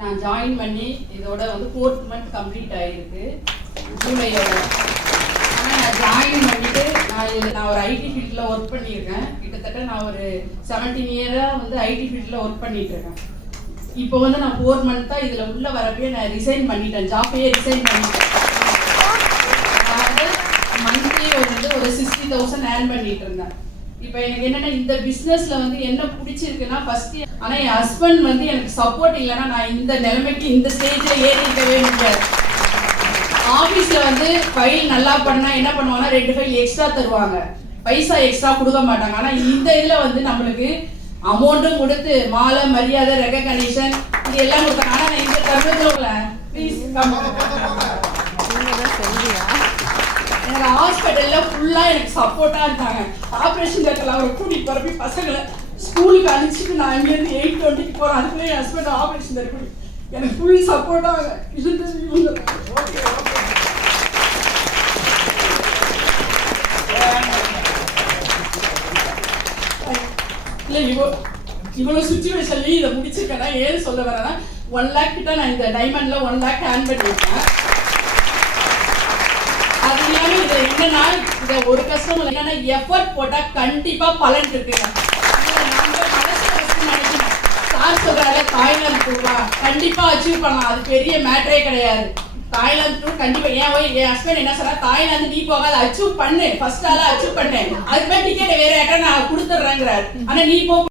நான் ஜாயின் பண்ணி இதோட வந்து 4th month கம்ப்ளீட் ஆகிருக்கு ஜூலையோட. ஆனால் நான் ஜாயின் பண்ணிவிட்டு நான் ஒரு ஐடி ஃபீல்டில் ஒர்க் பண்ணியிருக்கேன். கிட்டத்தட்ட நான் ஒரு 17 இயராக வந்து ஐடி ஃபீல்டில் ஒர்க் பண்ணிகிட்ருக்கேன். இப்போ வந்து நான் 4 month இதில் உள்ளே வரப்பே நான் ரிசைன் பண்ணிட்டேன், ஜாப்பையே ரிசைன் பண்ணிட்டேன். அதாவது மந்த்லி வந்து ஒரு 60,000 ஏர்ன் பண்ணிட்டு இருந்தேன். இப்போ எனக்கு என்னன்னா இந்த பிஸ்னஸ்ல வந்து என்ன பிடிச்சிருக்குன்னா ஃபர்ஸ்ட், ஆனால் என் ஹஸ்பண்ட் வந்து எனக்கு சப்போர்ட் இல்லைன்னா நான் இந்த நிலைமைக்கு இந்த ஸ்டேஜில் ஏறி இருக்கவே முடியாது. ஆஃபீஸில் வந்து ஃபைல் நல்லா பண்ணால் என்ன பண்ணுவாங்கன்னா 2 ஃபைல் எக்ஸ்ட்ரா தருவாங்க, பைசா எக்ஸ்ட்ரா கொடுக்க மாட்டாங்க. ஆனால் இந்த இதில் வந்து நம்மளுக்கு அமௌண்ட்டும் கொடுத்து மாலை மரியாதை ரெகக்னிஷன் இது எல்லாம் கொடுத்தாங்க. ஆனால் நான் இந்த தருணத்தில் ப்ளீஸ் எனக்கு ஹாஸ்பிட்டலில் ஃபுல்லாக எனக்கு சப்போர்ட்டாக இருக்காங்க. ஆப்ரேஷன் தேட்டரில் அவரை கூட்டிகிட்டு போகிறப்ப பசங்களை ஸ்கூலுக்கு அனுப்பிச்சிட்டு நான் இங்கேருந்து 8:20 போகிறேன். அதுக்குள்ளே என் ஹஸ்பண்ட் ஆப்ரேஷன் தேட்டர் எனக்கு ஃபுல் சப்போர்ட்டாக இருந்தது. இல்லை இவ்வளோ சுச்சுவேஷன்லேயும் இதை முடிச்சிருக்கேன்னா ஏன்னு சொல்ல வரேன்னா 1 lakh கிட்ட நான் இந்த டைமண்டில் 1 lakh ஏர்ன் பண்ணியிருக்கேன். அது இல்லாமல் இது என்னன்னா இதை ஒரு கஸ்டமர் என்னன்னா எஃபர்ட் போட்டால் கண்டிப்பாக பலன் இருக்குங்க. நினைக்கணும் சார் சொல்கிறாரு தாய்லாந்து டூரா கண்டிப்பாக அச்சீவ் பண்ணலாம், அது பெரிய மேட்டரே கிடையாது. தாய்லாந்து டூர் கண்டிப்பாக என் ஹஸ்பண்ட் என்ன சொன்னா, தாய்லாந்து நீ போகாத அச்சீவ் பண்ணு, ஃபர்ஸ்ட் ஆளாக அச்சீவ் பண்ணேன், அதுக்கு மேலே டிக்கெட் வேற யார்ட்டா நான் கொடுத்துட்றேங்கிறார். ஆனால் நீ போ